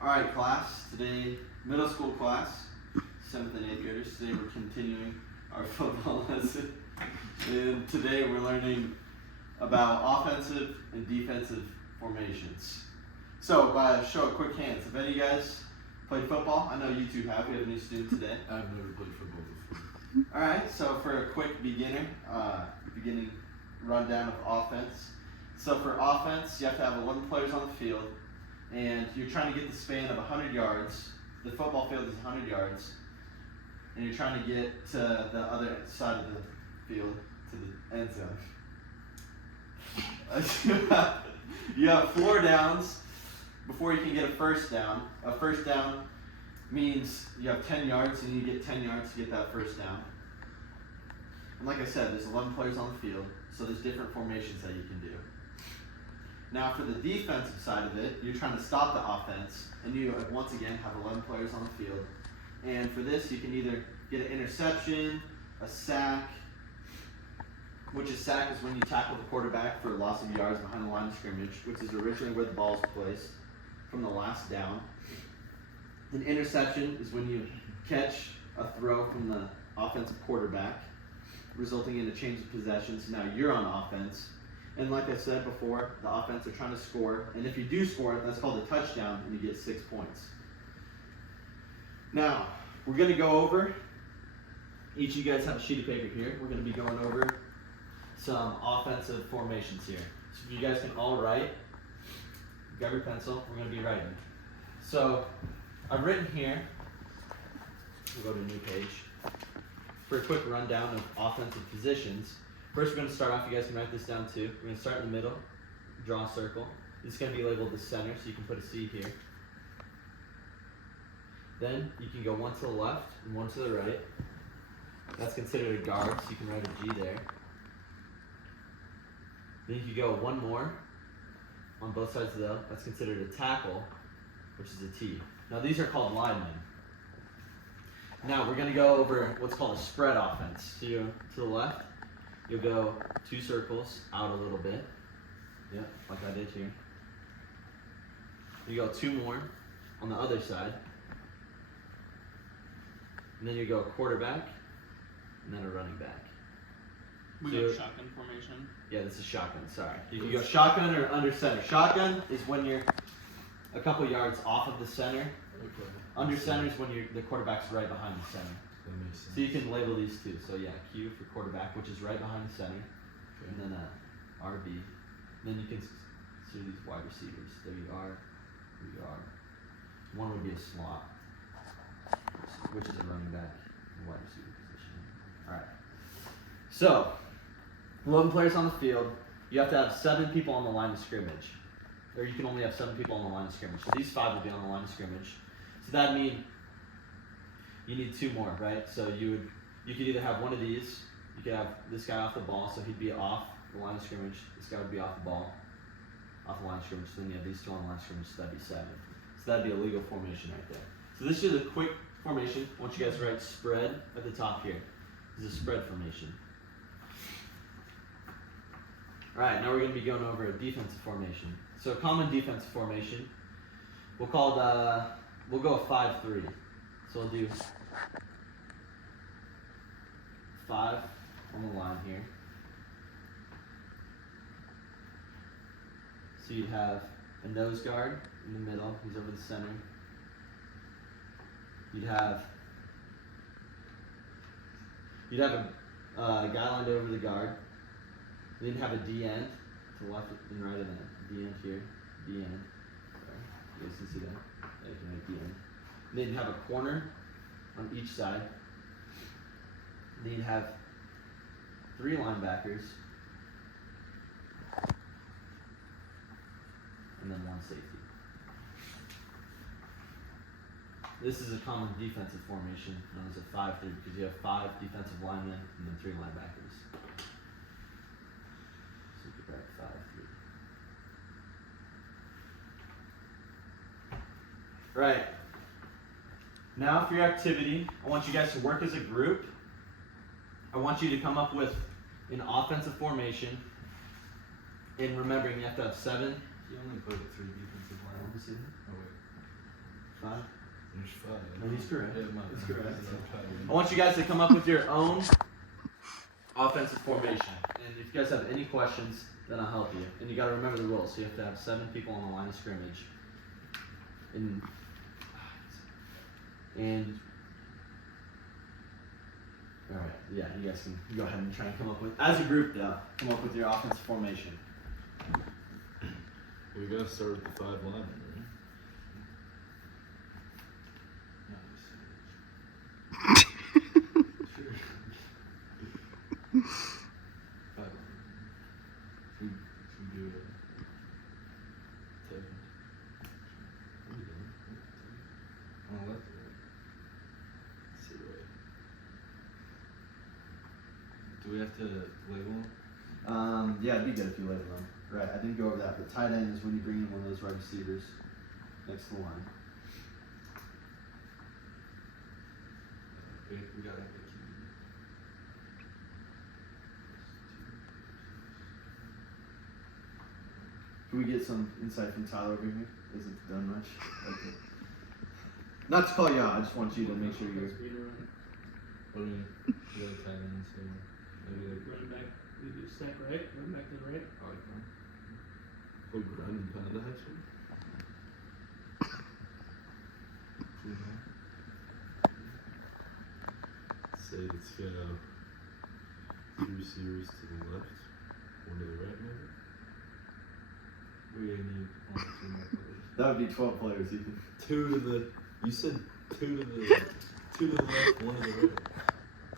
Alright class, today, middle school class, 7th and 8th graders, today we're continuing our football lesson. And today we're learning about offensive and defensive formations. So, by a show of quick hands, have any of you guys played football? I know you two have. We have a new student today. I've never played football before. Alright, so for a quick beginning rundown of offense. So for offense, you have to have 11 players on the field, and you're trying to get the span of 100 yards. The football field is 100 yards, and you're trying to get to the other side of the field, to the end zone. You have 4 downs before you can get a first down. A first down means you have 10 yards, and you get 10 yards to get that first down. And like I said, there's 11 players on the field, so there's different formations that you can do. Now for the defensive side of it, you're trying to stop the offense, and you once again have 11 players on the field. And for this, you can either get an interception, a sack, which is sack is when you tackle the quarterback for loss of yards behind the line of scrimmage, which is originally where the ball is placed from the last down. An interception is when you catch a throw from the offensive quarterback, resulting in a change of possession, so now you're on offense. And like I said before, the offense are trying to score, and if you do score, that's called a touchdown, and you get 6 points. Now, we're going to go over, each of you guys have a sheet of paper here, we're going to be going over some offensive formations here. So if you guys can all write, grab your pencil, we're going to be writing. So, I've written here, we'll go to a new page, for a quick rundown of offensive positions. First, we're going to start off, you guys can write this down too. We're going to start in the middle, draw a circle. This is going to be labeled the center, so you can put a C here. Then, you can go one to the left and one to the right. That's considered a guard, so you can write a G there. Then you can go one more on both sides of the L. That's considered a tackle, which is a T. Now, these are called linemen. Now, we're going to go over what's called a spread offense. So, you to the left, you'll go 2 circles out a little bit. Yep, like I did here. You go 2 more on the other side. And then you go quarterback, and then a running back. We So got shotgun formation. Yeah, this is shotgun, sorry. You can go shotgun or under center. Shotgun is when you're a couple yards off of the center. Okay. Under center is when the quarterback's right behind the center. That makes sense. So you can label these two. So yeah, Q for quarterback, which is right behind the center, Okay. and then RB. Then you can see these wide receivers. WR, WR. One would be a slot, which is a running back and wide receiver position. All right. So 11 players on the field. You have to have 7 people on the line of scrimmage, or you can only have 7 people on the line of scrimmage. So these 5 would be on the line of scrimmage. So that means you need 2 more, right? So you could either have one of these. You could have this guy off the ball, so he'd be off the line of scrimmage. This guy would be off the ball, off the line of scrimmage. So then you have these 2 on the line of scrimmage, so that'd be 7. So that'd be a legal formation right there. So this is a quick formation. I want you guys to write spread at the top here. This is a spread formation. All right, now we're going to be going over a defensive formation. So a common defensive formation, we'll go a 5-3. So we'll do 5 on the line here. So you'd have a nose guard in the middle, he's over the center. You'd have a guy lined over the guard. Then you'd have a D end to the left and right of that. D end here, D end. Sorry, you guys can see that. Yeah, you can write D end. Then you'd have a corner on each side. Then you'd have 3 linebackers. And then 1 safety. This is a common defensive formation known as a 5-3 because you have 5 defensive linemen and then 3 linebackers. So you could write 5-3. Right. Now for your activity, I want you guys to work as a group. I want you to come up with an offensive formation. And remembering you have to have 7 You only put 3 defensive linemen. Oh, wait. 5? There's 5. No, he's correct. Yeah, He's correct. I Okay. want you guys to come up with your own offensive formation. And if you guys have any questions, then I'll help you. And you got to remember the rules. So you have to have 7 people on the line of scrimmage. And all right, yeah, you guys can go ahead and try and come up with, as a group though, come up with your offensive formation. We gotta start with the 5 linemen, right? Sure. 5 linemen. Should we do it? Oh, that's right. Let's see, right. Do we have to label them? Yeah, it'd be good if you label them. Right, I didn't go over that, but tight end is when you bring in one of those wide receivers next to the line. We gotta have the key. Can we get some insight from Tyler over here? Isn't done much. Okay. Not to call you out, I just want you to make sure you're. What do we got a tight end, so maybe like Running back, we do step right, run back to the right. I like that. Oh, Brandon Panda actually. Say it's got 2 receivers to the left, 1 to the right, maybe. We need 1 or 2 more players. That would be 12 players, Ethan. 2 to the. You said 2 to the. 2 to the left, 1 to the right.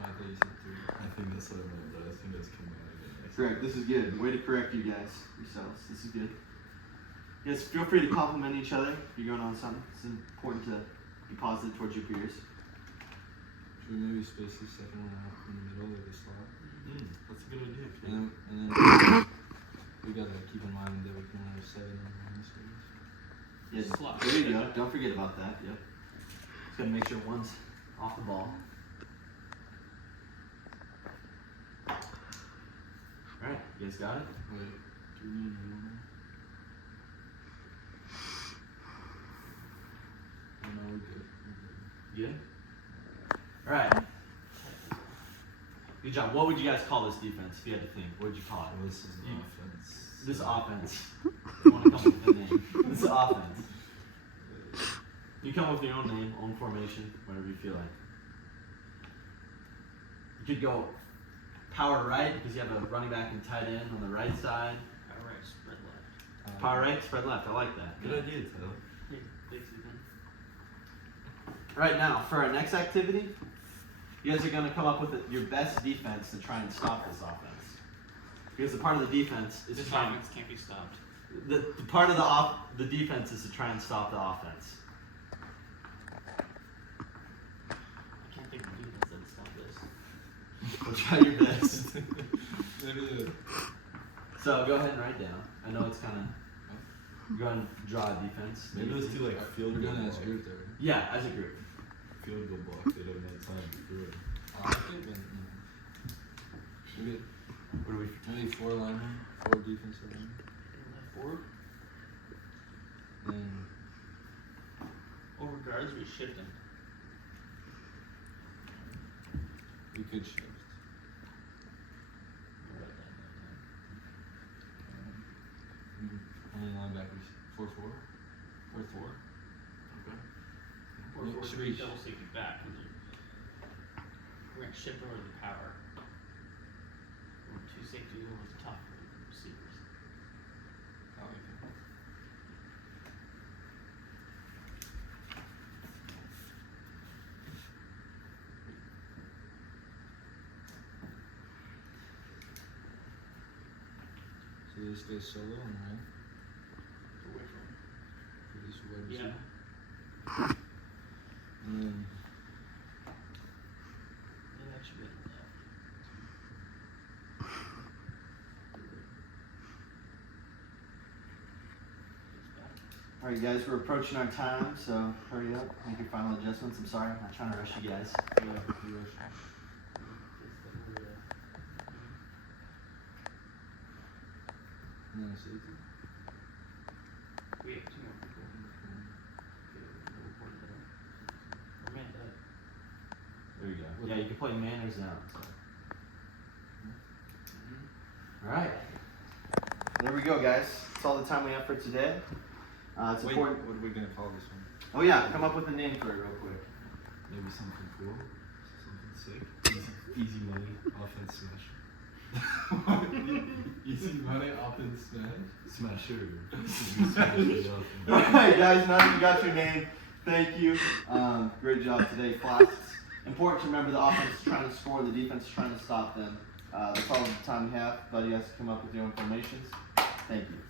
I thought you said 2. I think that's what I meant, but I think that's combined. Correct, this is good. Way to correct you guys yourselves. This is good. Yes, feel free to compliment each other if you're going on something. It's important to be positive towards your peers. Should we maybe space the second one out in the middle of the slot? That's a good idea. And then we gotta keep in mind that we can only have 7 on one series. Yeah, Slot. there you go. Don't forget about that. Yep. Just gotta make sure one's off the ball. Alright, you guys got it? Wait, do we need a new one? Oh no, we're good. Good? Alright. Good job. What would you guys call this defense if you had to think? What would you call it? Well, this is an offense. This offense. You want to come up with a name. This is offense. You come up with your own name, own formation, whatever you feel like. You could go power right because you have a running back and tight end on the right side. All right, spread left. Power right, spread left. I like that. Good idea, Tyler. Hey, thanks, Ethan. Right now, for our next activity, you guys are going to come up with your best defense to try and stop this offense. Because the part of the defense is This to try and, offense can't be stopped. the part of the defense is to try and stop the offense. I can't think of a defense that would stop this. We'll try your best. Maybe So go ahead and write down. I know it's kind of. Go ahead and draw a defense. maybe let's do like field We're goal doing it as block. a group though. Yeah, as a group. Field goal block. They don't have time to do it. I like it, but we get What do we? maybe 4 linemen, 4 defensive linemen. Left forward. Then Over guards, we shift them. we could shift. I'll write that down. How many linebackers? 4-4. 4-4. Okay. Or Yeah, four should three we- double safety back. We're gonna shift over the power. Or 2 safeties over the top for the receivers. I like that. So this goes solo on the right Away from. for this wide Yeah. receiver. And then Maybe that should be on the left. All right, guys, we're approaching our time, so hurry up, make your final adjustments. I'm sorry, I'm not trying to rush you guys. you rush. And then a safety. We have 2 more people. Yeah, you can play man or zone. So. All right. There we go, guys. That's all the time we have for today. It's Wait, important. what are we gonna call this one? Oh yeah, come up with a name for it real quick. Maybe something cool, something sick. Easy money, offense smash. Easy money, offense smash. Smasher. Alright guys, now that you got your name, thank you. Great job today, class. It's important to remember the offense is trying to score, the defense is trying to stop them. That's all the time we have. But you guys come up with your own formations. Thank you.